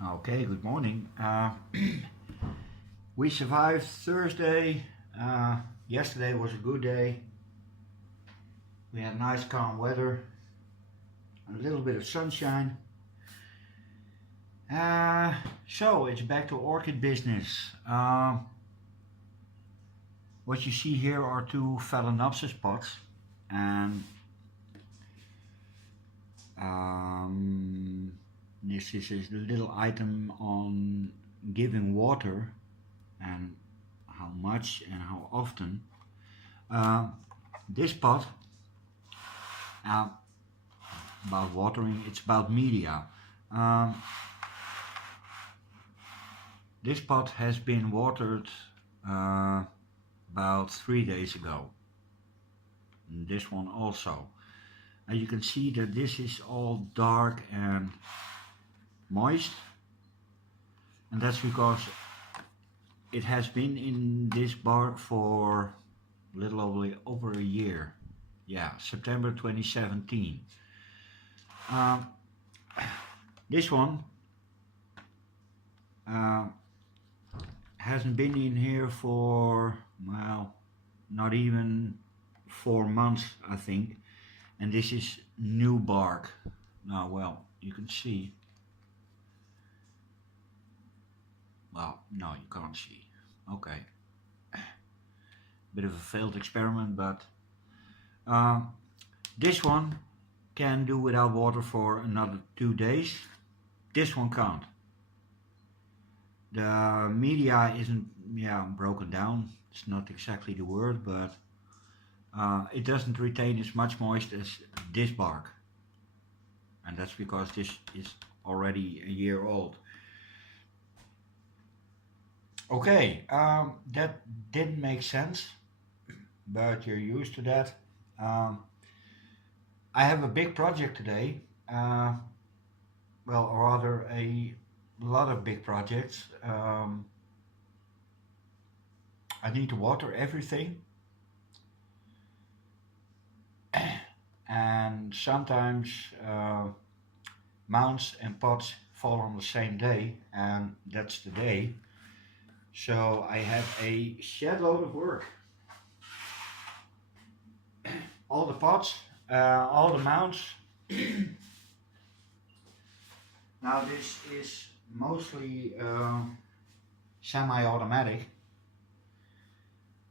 Okay, good morning. We survived Thursday. Yesterday was a good day. We had nice calm weather, a little bit of sunshine. So it's back to orchid business. What you see here are two Phalaenopsis pots, and this is a little item on giving water and how much and how often. This pot, about watering, it's about media. This pot has been watered about 3 days ago. And this one also. And you can see that this is all dark and moist, and that's because it has been in this bark for a little over a year. Yeah, September 2017. This one hasn't been in here for, well, not even 4 months, I think. And this is new bark. Now, well, you can see. Well, no, you can't see. Okay. Bit of a failed experiment, but this one can do without water for another 2 days. This one can't. The media isn't, broken down. It's not exactly the word, but it doesn't retain as much moisture as this bark. And that's because this is already a year old. Okay, that didn't make sense, but you're used to that. I have a big project today. Well, or rather a lot of big projects. I need to water everything. And sometimes mounts and pots fall on the same day, and that's the day. So I have a shed load of work. All the pots, all the mounts. Now this is mostly semi-automatic,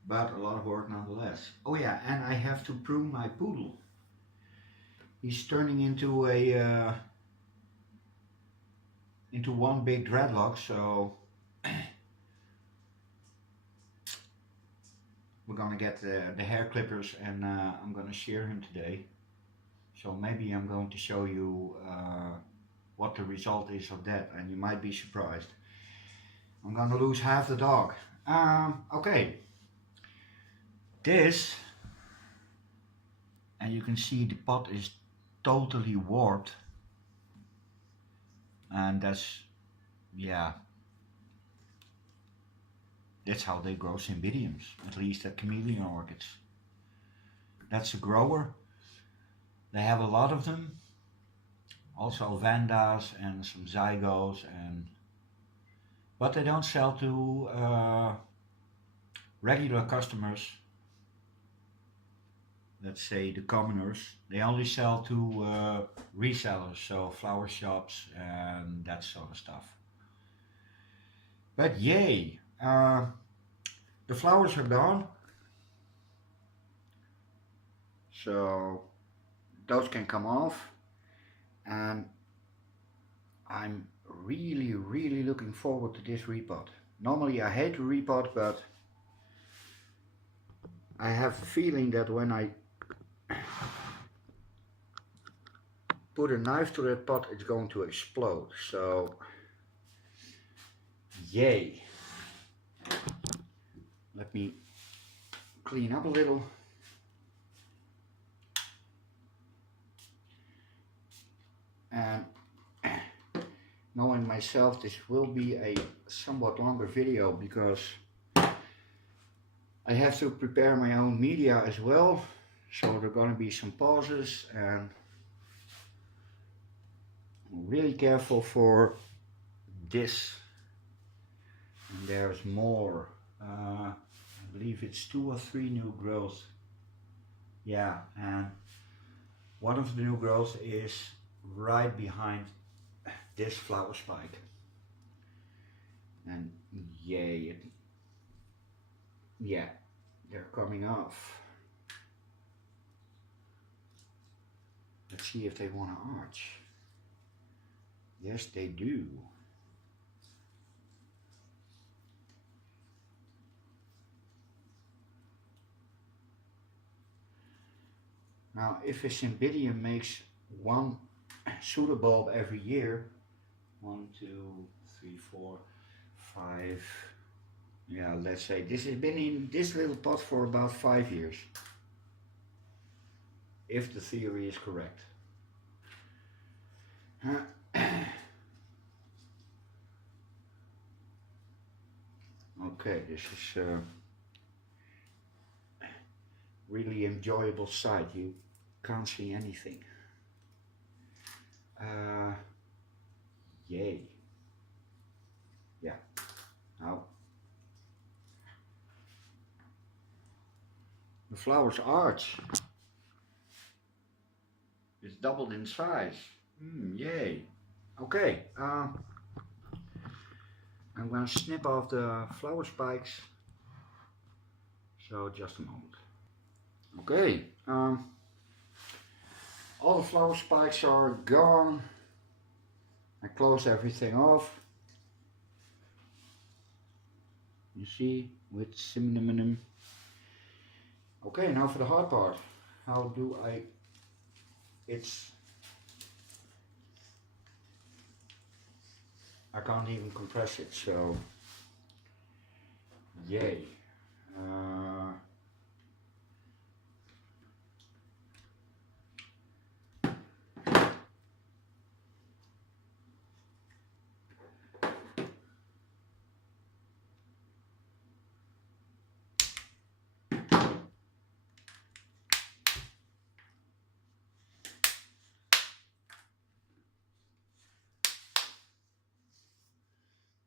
but a lot of work nonetheless. Oh yeah, and I have to prune my poodle. He's turning into a into one big dreadlock, so we're gonna get the hair clippers, and I'm gonna shear him today. So maybe I'm going to show you what the result is of that, and you might be surprised. I'm gonna lose half the dog. Okay. This, and you can see the pot is totally warped, and that's, yeah, that's how they grow Cymbidiums, at least at chameleon orchids. That's a grower. They have a lot of them. Also Vandas and some Zygos, but they don't sell to regular customers. Let's say the commoners. They only sell to resellers, so flower shops and that sort of stuff. But yay, the flowers are gone, so those can come off, and I'm really looking forward to this repot. Normally I hate to repot, but I have a feeling that when I put a knife to that pot, it's going to explode. So yay. Let me clean up a little. And knowing myself, this will be a somewhat longer video because I have to prepare my own media as well. So there are going to be some pauses, and I'm really careful for this, and there's more. I believe it's 2 or 3 new growths. Yeah, and one of the new growths is right behind this flower spike. And yay, yeah, they're coming off. Let's see if they want to arch. Yes, they do. Now, if a Cymbidium makes one pseudobulb every year, 1, 2, 3, 4, 5, yeah, let's say this has been in this little pot for about 5 years, if the theory is correct. Okay, this is really enjoyable sight. You can't see anything. Yay. Yeah. Now the flowers arch. It's doubled in size. Yay. Okay. I'm gonna snip off the flower spikes. So just a moment. Okay. All the flower spikes are gone. I close everything off. You see, with Cymbidium. Okay, now for the hard part. How do I? I can't even compress it, so yay.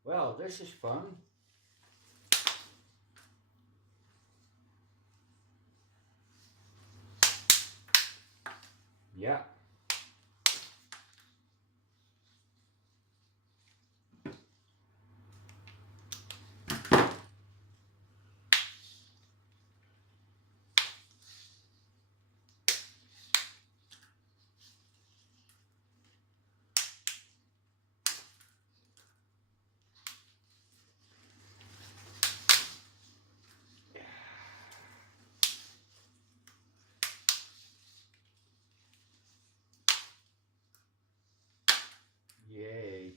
Well, this is fun. Yeah. Yay.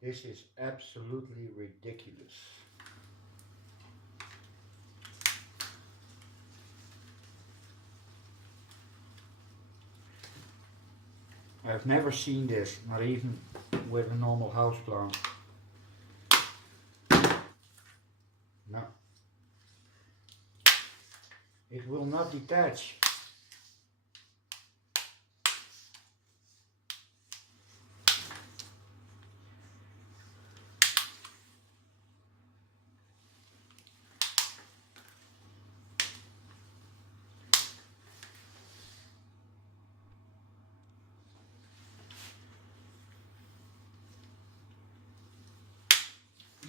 This is absolutely ridiculous. I've never seen this, not even with a normal houseplant. No. It will not detach.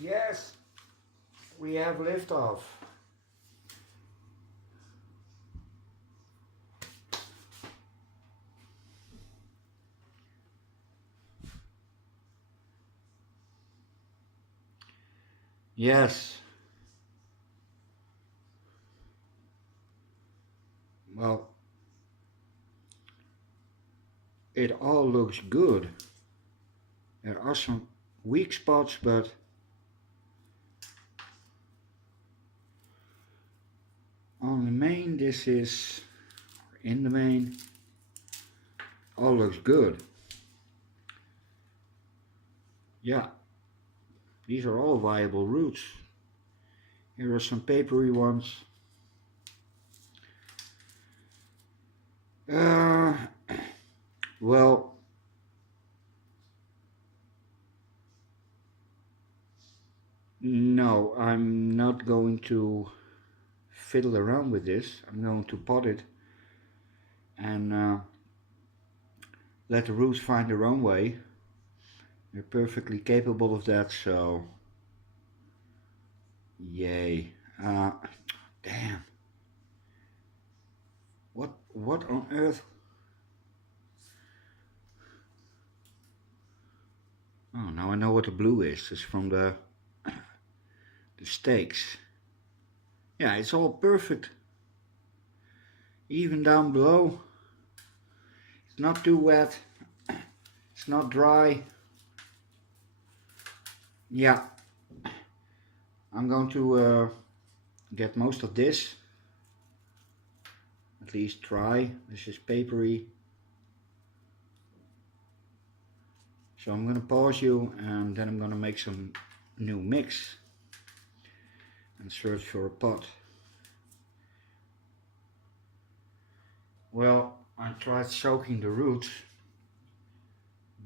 Yes, we have liftoff. Yes. Well, it all looks good. There are some weak spots, but on the main, in the main, all looks good. Yeah, These are all viable roots. Here are some papery ones. Well, no, I'm not going to fiddle around with this. I'm going to pot it and let the roots find their own way. They're perfectly capable of that, so yay. Damn. What on earth? Oh, now I know what the blue is. It's from the stakes. Yeah, it's all perfect. Even down below. It's not too wet. It's not dry. Yeah. I'm going to get most of this. At least try. This is papery. So I'm going to pause you and then I'm going to make some new mix and search for a pot. Well, I tried soaking the roots,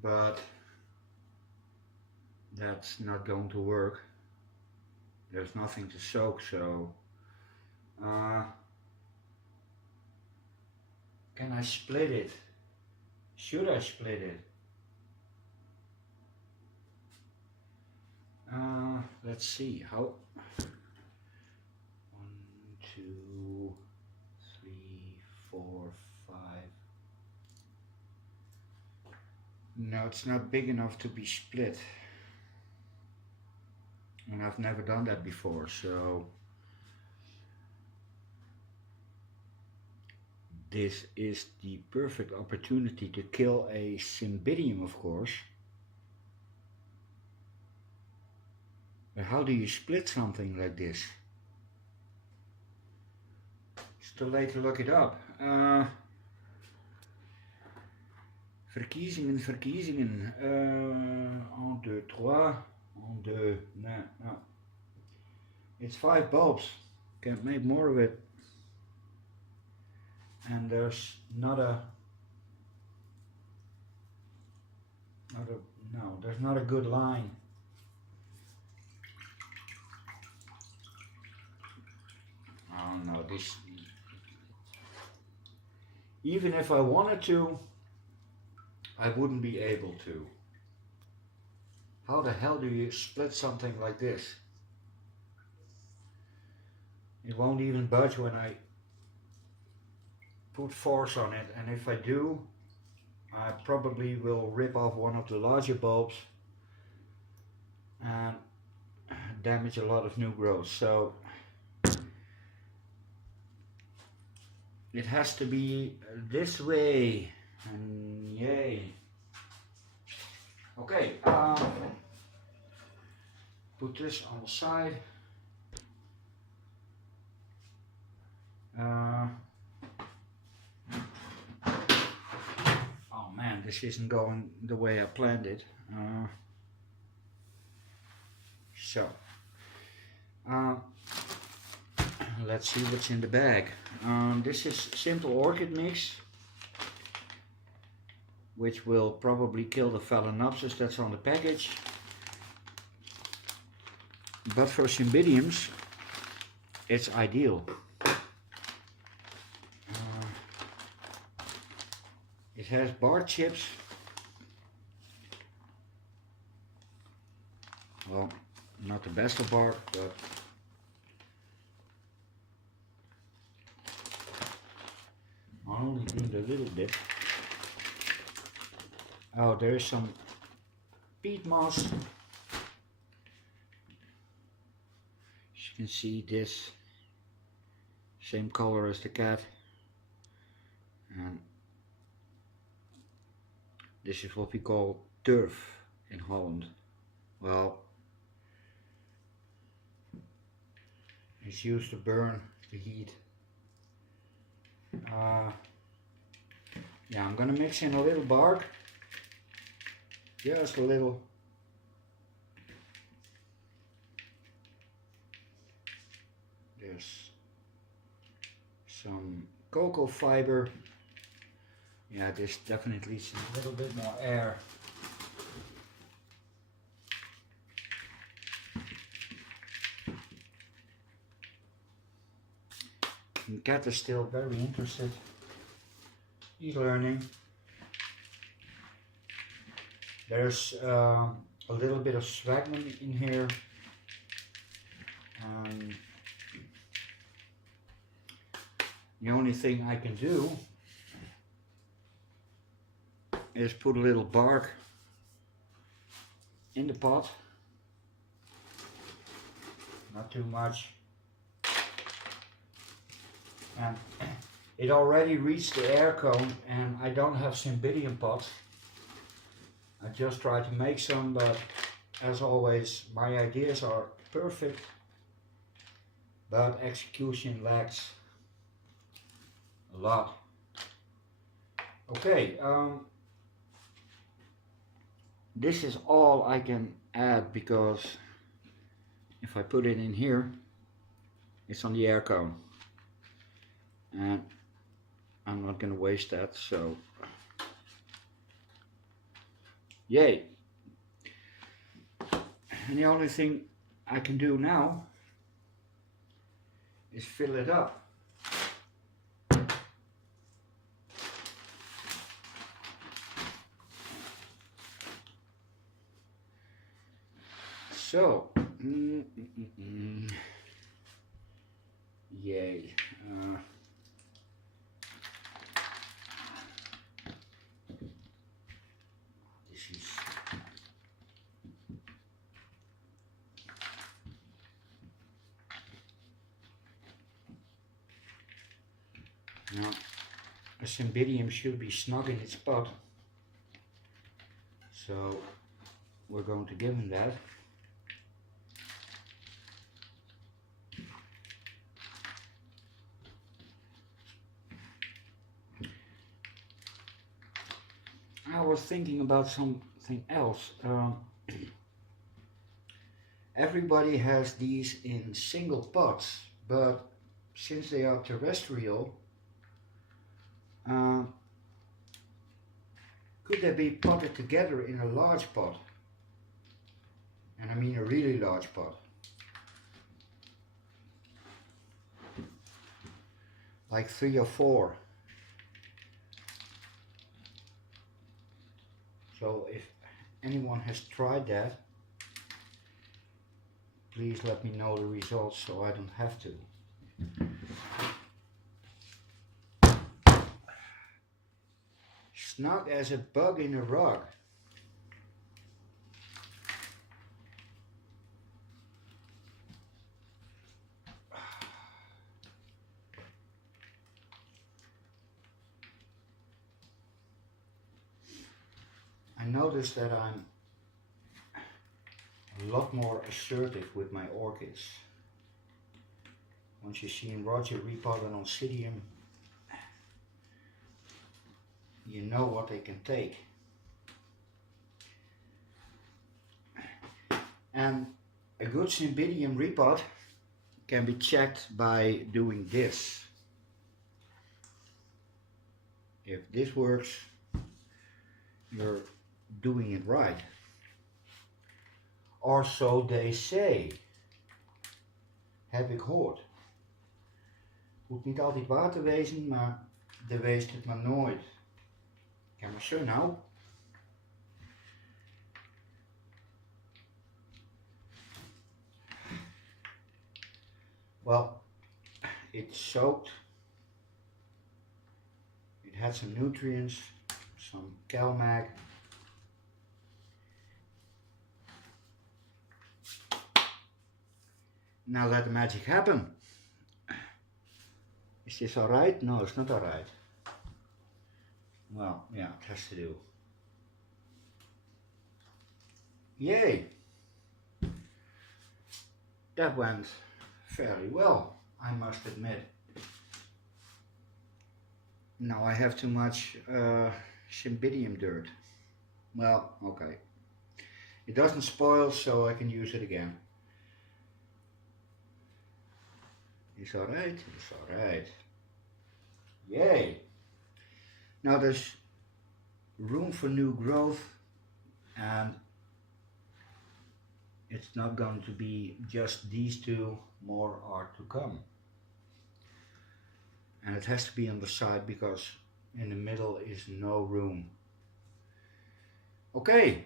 but that's not going to work. There's nothing to soak, so can I split it? Should I split it? Let's see how. 1, 2, 3, 4, 5. No, it's not big enough to be split. And I've never done that before, so this is the perfect opportunity to kill a Cymbidium, of course. But how do you split something like this? It's too late to look it up. Verkiezingen. 1, 2, 3. 1, 2, no. It's 5 bulbs. Can't make more of it. And there's there's not a good line. Oh no, this, even if I wanted to, I wouldn't be able to. How the hell do you split something like this? It won't even budge when I put force on it, and if I do, I probably will rip off one of the larger bulbs and damage a lot of new growth. So it has to be this way, and yay. Okay, put this on the side. Oh man, this isn't going the way I planned it. Let's see what's in the bag. This is simple orchid mix, which will probably kill the Phalaenopsis that's on the package. But for Cymbidiums, it's ideal. It has bark chips. Well, not the best of bark, but I'll only need a little bit. Oh, there's some peat moss. As you can see, this same color as the cat, and this is what we call turf in Holland. Well, it's used to burn the heat. Yeah, I'm gonna mix in a little bark, just a little. There's some cocoa fiber. Yeah, this definitely needs a little bit more air. The cat is still very interested. He's learning. There's a little bit of sphagnum in here. The only thing I can do is put a little bark in the pot. Not too much. And it already reached the air cone, and I don't have Cymbidium pots. I just try to make some, but as always, my ideas are perfect, but execution lacks a lot. Okay, this is all I can add, because if I put it in here, it's on the air cone, and I'm not going to waste that, so yay. And the only thing I can do now is fill it up. So, yay. This is now a Cymbidium should be snug in its pot, so we're going to give him that. I was thinking about something else. Everybody has these in single pots, but since they are terrestrial, could they be potted together in a large pot? And I mean a really large pot. Like 3 or 4. So if anyone has tried that, please let me know the results so I don't have to. Snug as a bug in a rug. I noticed that I'm a lot more assertive with my orchids. Once you see in Roger repotted on Cymbidium, you know what they can take. And a good Cymbidium repot can be checked by doing this. If this works, you're doing it right. Or so they say. Heb ik gehoord. Moet niet altijd water wezen, maar de weest het maar nooit. Kijk maar zo nou. Well, it's soaked. It had some nutrients, some CalMag. Now let the magic happen. Is this alright? No, it's not alright. Well, yeah, it has to do. Yay! That went fairly well, I must admit. Now I have too much Cymbidium dirt. Well, okay. It doesn't spoil, so I can use it again. It's alright, it's alright. Yay! Now there's room for new growth, and it's not going to be just these two, more are to come. And it has to be on the side because in the middle is no room. Okay,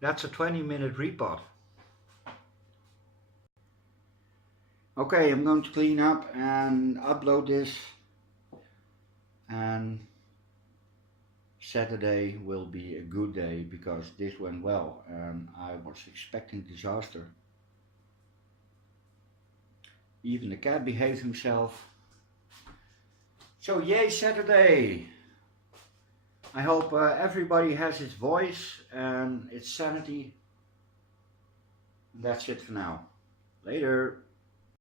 that's a 20-minute repot. Okay, I'm going to clean up and upload this, and Saturday will be a good day because this went well and I was expecting disaster. Even the cat behaved himself. So yay Saturday! I hope everybody has its voice and its sanity. And that's it for now. Later.